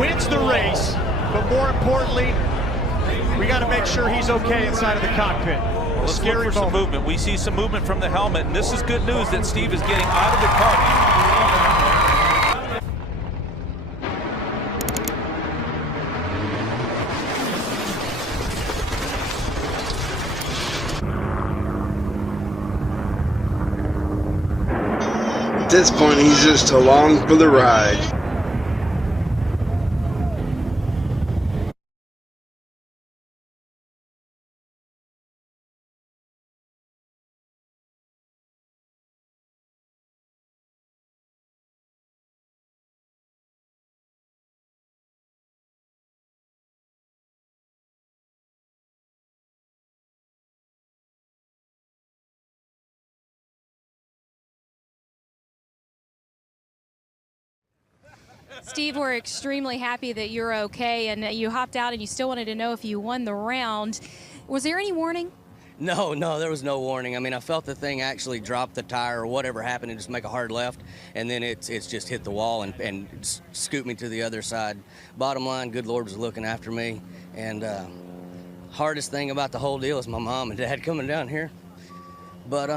wins the race, but more importantly, we got to make sure he's okay inside of the cockpit. Well, let's look for some movement. We see some movement from the helmet, and this is good news that Steve is getting out of the car. At this point, he's just along for the ride. Steve, we're extremely happy that you're okay, and you hopped out and you still wanted to know if you won the round. Was there any warning? No, there was no warning. I mean, I felt the thing actually drop the tire or whatever happened and just make a hard left, and then it's just hit the wall and scoot me to the other side. Bottom line, good Lord was looking after me, and hardest thing about the whole deal is my mom and dad coming down here. But,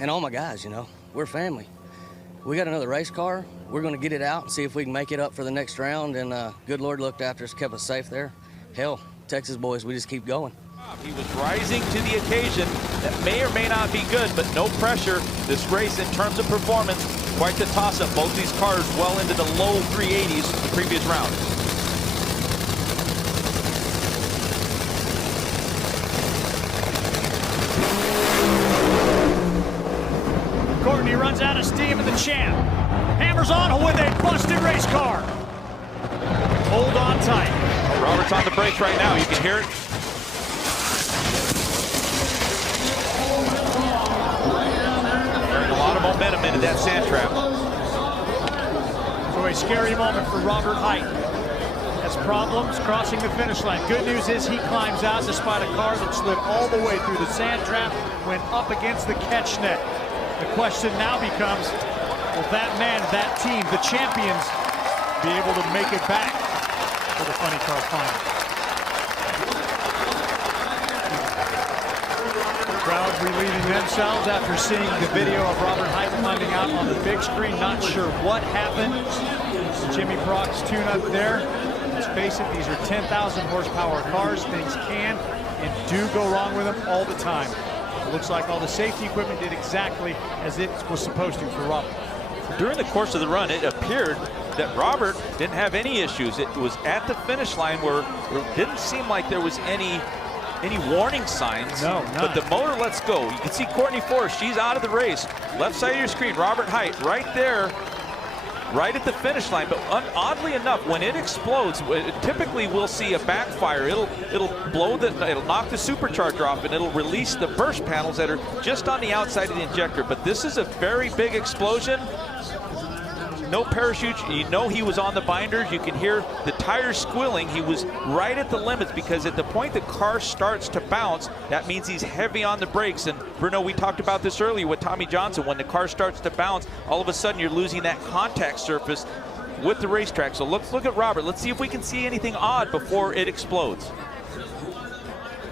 and all my guys, you know, we're family. We got another race car. We're going to get it out and see if we can make it up for the next round. And good Lord looked after us, kept us safe there. Hell, Texas boys, we just keep going. He was rising to the occasion. That may or may not be good, but no pressure. This race, in terms of performance, quite the toss-up. Both these cars well into the low 380s the previous round. Courtney runs out of steam in the champ. Hammers on with a busted race car. Hold on tight. Robert's on the brakes right now. You can hear it. Carrying a lot of momentum into that sand trap. So a scary moment for Robert Height. Has problems crossing the finish line. Good news is he climbs out despite a car that slid all the way through the sand trap, went up against the catch net. The question now becomes, will that man, that team, the champions, be able to make it back for the funny car final? The crowd relieving themselves after seeing the video of Robert Height climbing out on the big screen. Not sure what happened. Jimmy Brock's tune-up there. Let's face it, these are 10,000 horsepower cars. Things can and do go wrong with them all the time. It looks like all the safety equipment did exactly as it was supposed to for Robert. During the course of the run, it appeared that Robert didn't have any issues. It was at the finish line where it didn't seem like there was any warning signs. No, none. But the motor lets go. You can see Courtney Forrest, she's out of the race. Left side of your screen, Robert Height right there, right at the finish line. But oddly enough, when it explodes, typically we'll see a backfire. It'll knock the supercharger off, and it'll release the burst panels that are just on the outside of the injector. But this is a very big explosion. No parachute. You know he was on the binders. You can hear the tires squealing. He was right at the limits, because at the point the car starts to bounce, that means he's heavy on the brakes. And Bruno, we talked about this earlier with Tommy Johnson. When the car starts to bounce, all of a sudden you're losing that contact surface with the racetrack. So let's look at Robert. Let's see if we can see anything odd before it explodes.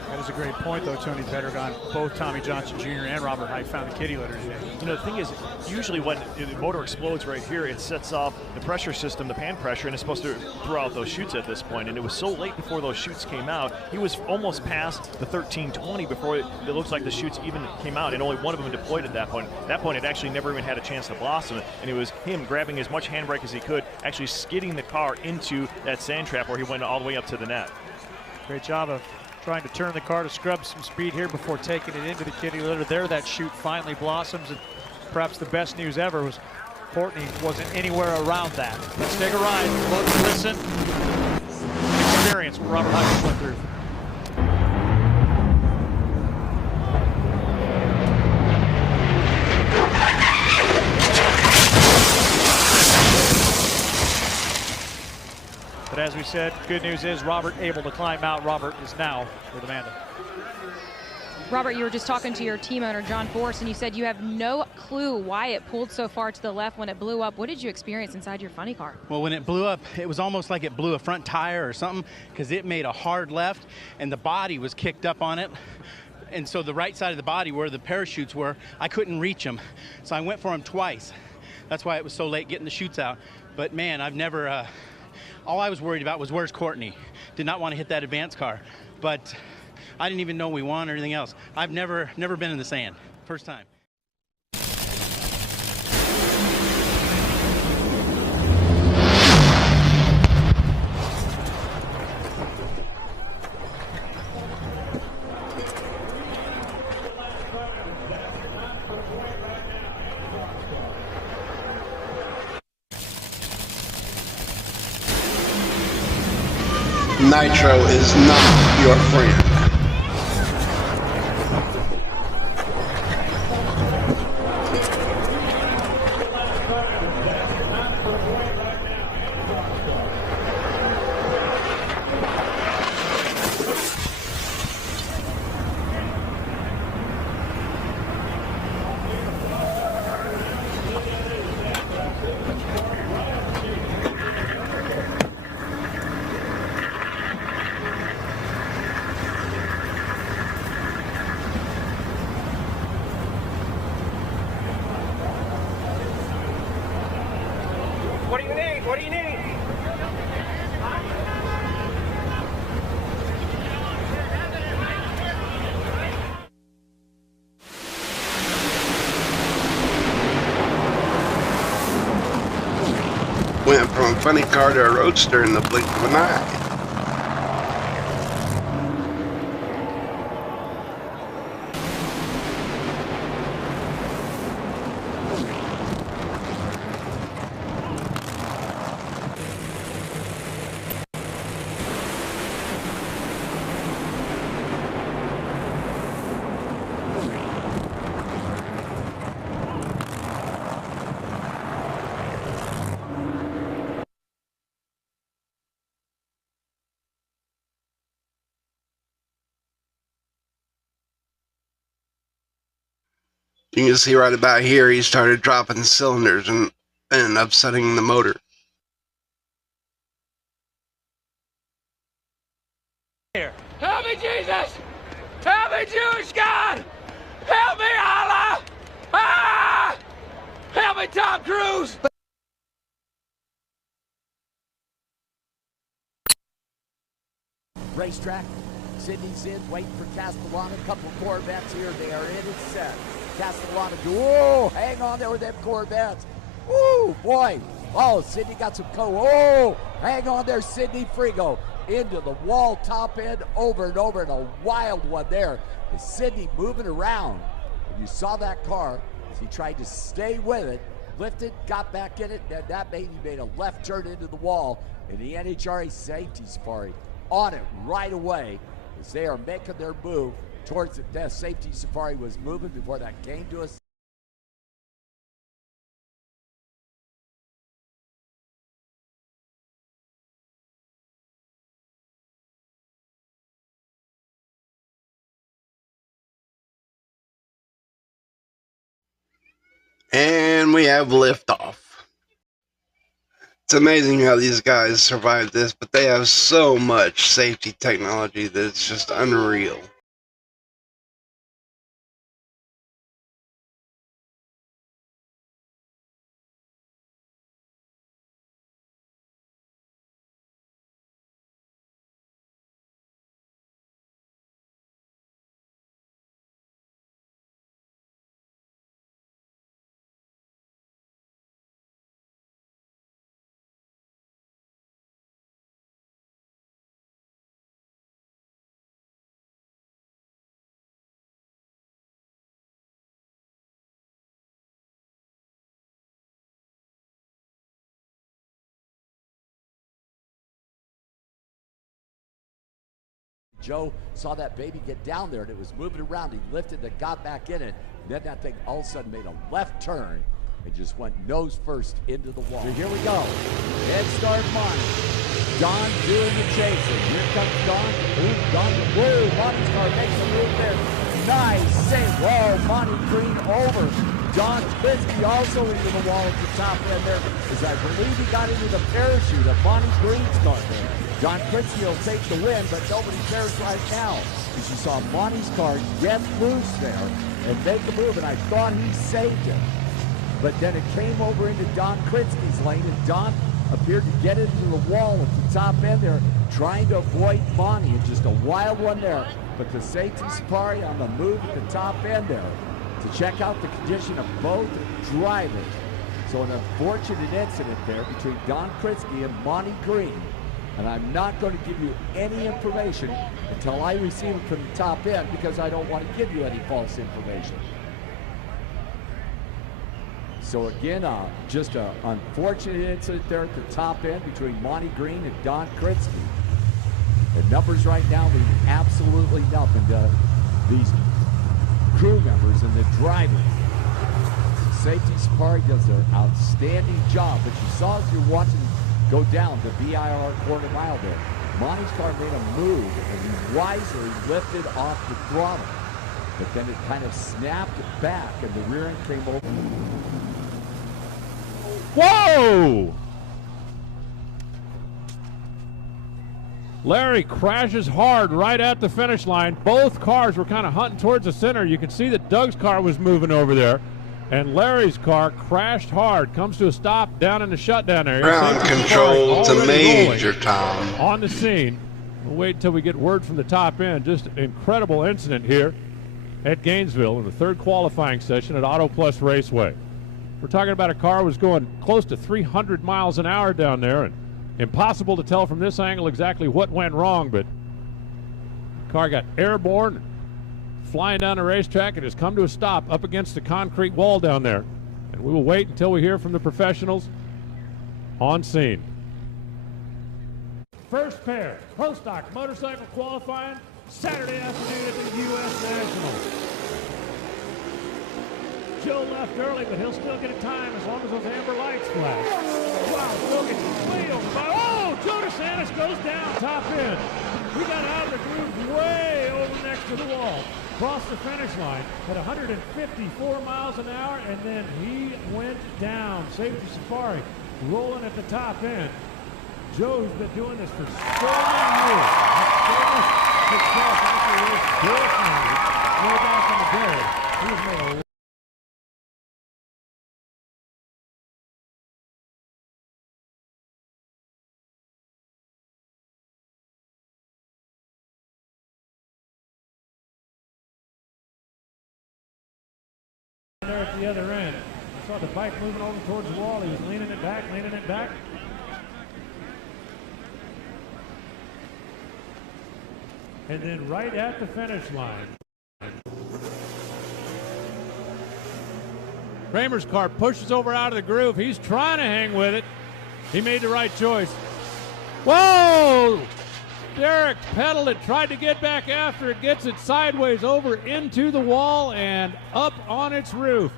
That is a great point, though, Tony Pedregon. Both Tommy Johnson Jr. and Robert Height found the kitty litter today. You know, the thing is, usually when the motor explodes right here, it sets off the pressure system, the pan pressure, and it's supposed to throw out those chutes at this point. And it was so late before those chutes came out. He was almost past the 1320 before it looks like the chutes even came out, and only one of them deployed at that point. At that point, it actually never even had a chance to blossom, and it was him grabbing as much handbrake as he could, actually skidding the car into that sand trap where he went all the way up to the net. Great job of trying to turn the car to scrub some speed here before taking it into the kitty litter. There, that chute finally blossoms, and perhaps the best news ever was Courtney wasn't anywhere around that. Let's take a ride, look, listen, experience what Robert Height went through. But as we said, good news is Robert able to climb out. Robert is now with Amanda. Robert, you were just talking to your team owner, John Force, and you said you have no clue why it pulled so far to the left when it blew up. What did you experience inside your funny car? Well, when it blew up, it was almost like it blew a front tire or something, because it made a hard left, and the body was kicked up on it. And so the right side of the body where the parachutes were, I couldn't reach them. So I went for them twice. That's why it was so late getting the chutes out. But man, I've never, all I was worried about was where's Courtney? Did not want to hit that advance car. But I didn't even know we won or anything else. I've never been in the sand. First time. Nitro is not your friend. What do you need? What do you need? Went from a funny car to a roadster in the blink of an eye. You can see right about here, he started dropping cylinders and upsetting the motor. Help me, Jesus! Help me, Jewish God! Help me, Allah! Ah! Help me, Tom Cruise! Racetrack. Sydney's in, waiting for Castellano. A couple of Corvettes here. They are in and set. Castellano, whoa, hang on there with them Corvettes. Woo, boy. Oh, Sydney got some oh, hang on there, Sydney Frigo. Into the wall, top end, over and over, and a wild one there. And Sydney moving around. And you saw that car as he tried to stay with it, lifted, got back in it, and that made he made a left turn into the wall. And the NHRA safety safari on it right away as they are making their move towards it. The safety safari was moving before that came to us. And we have liftoff. It's amazing how these guys survived this, but they have so much safety technology that it's just unreal. Joe saw that baby get down there and it was moving around. He lifted and got back in it. Then that thing all of a sudden made a left turn and just went nose first into the wall. So here we go. Head start Monty. Don doing the chasing. Here comes Don. Don. Whoa, Monty's car makes a move there. Nice save. Whoa, Monty Green over. Don Kritzky also into the wall at the top end there, as I believe he got into the parachute of Monty Green's car there. Don Kritzky will take the win, but nobody cares right now, because you saw Monty's car get loose there and make a move, and I thought he saved it. But then it came over into Don Kritzky's lane, and Don appeared to get into the wall at the top end there, trying to avoid Monty. And just a wild one there. But the safety Safari on the move at the top end there to check out the condition of both drivers. So an unfortunate incident there between Don Kritzky and Monty Green. And I'm not going to give you any information until I receive it from the top end, because I don't want to give you any false information. So again, just an unfortunate incident there at the top end between Monty Green and Don Kritzky. The numbers right now mean absolutely nothing to these crew members and the drivers. Safety Safari does an outstanding job, but you saw as you're watching go down the BIR quarter mile there, Monty's car made a move and he wisely lifted off the throttle, but then it kind of snapped back and the rear end came over. Whoa! Larry crashes hard right at the finish line. Both cars were kind of hunting towards the center. You can see that Doug's car was moving over there, and Larry's car crashed hard, comes to a stop down in the shutdown area. Ground control to Major Tom. On the scene. We'll wait until we get word from the top end. Just an incredible incident here at Gainesville in the third qualifying session at Auto Plus Raceway. We're talking about a car was going close to 300 miles an hour down there, and impossible to tell from this angle exactly what went wrong, but the car got airborne, flying down the racetrack, and has come to a stop up against the concrete wall down there. And we will wait until we hear from the professionals on scene. First pair, prostock motorcycle qualifying Saturday afternoon at the U.S. Nationals. Joe left early, but he'll still get a time as long as those amber lights flash. Wow, still gets way over by. Oh, Joe DeSantis goes down top end. We got out of the groove way over next to the wall. Crossed the finish line at 154 miles an hour, and then he went down. Safety Safari rolling at the top end. Joe's been doing this for so many years. Success after his girlfriend way back in the day. He's made a there at the other end. I saw the bike moving over towards the wall. He was leaning it back, leaning it back. And then right at the finish line, Kramer's car pushes over out of the groove. He's trying to hang with it. He made the right choice. Whoa! Derek pedaled it, tried to get back after it, gets it sideways over into the wall and up on its roof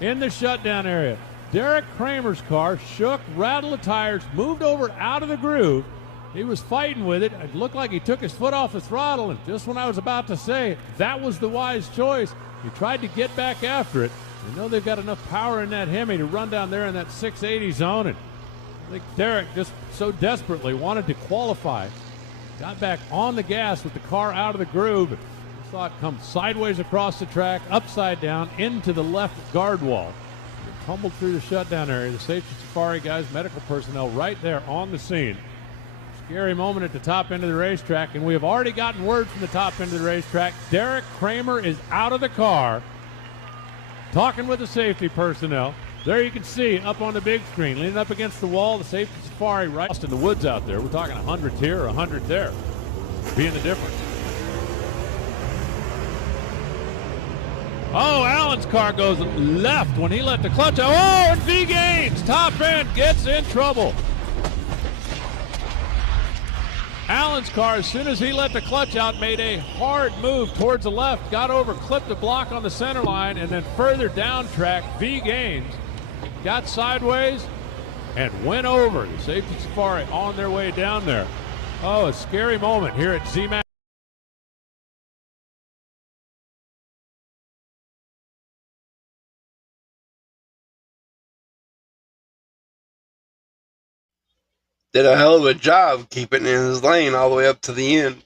in the shutdown area. Derek Kramer's car shook, rattled the tires, moved over out of the groove. He was fighting with it. It looked like he took his foot off the throttle, and just when I was about to say that was the wise choice, he tried to get back after it. You know they've got enough power in that Hemi to run down there in that 680 zone, and I think Derek just so desperately wanted to qualify. Got back on the gas with the car out of the groove. Saw it come sideways across the track, upside down, into the left guard wall. It tumbled through the shutdown area. The Safety Safari guys, medical personnel right there on the scene. Scary moment at the top end of the racetrack, and we have already gotten word from the top end of the racetrack. Derek Kramer is out of the car, talking with the safety personnel. There you can see up on the big screen, leaning up against the wall, the Safety Safari right in the woods out there. We're talking 100 here or 100 there, being the difference. Oh, Allen's car goes left when he let the clutch out. Oh, and V Gaines, top end, gets in trouble. Allen's car, as soon as he let the clutch out, made a hard move towards the left, got over, clipped the block on the center line, and then further down track, V Gaines got sideways and went over. The Safety Safari on their way down there. Oh, a scary moment here at ZMAX. did a hell of a job keeping in his lane all the way up to the end.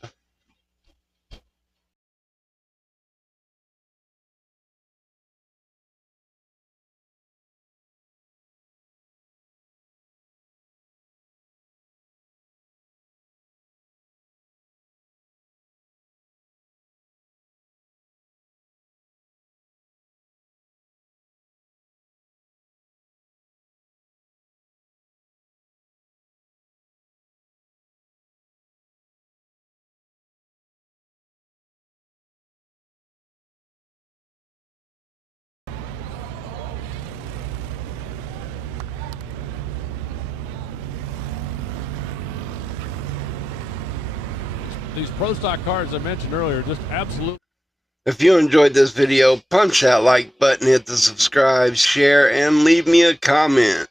These Pro Stock cars I mentioned earlier, just absolute. If you enjoyed this video, punch that like button, hit the subscribe, share, and leave me a comment.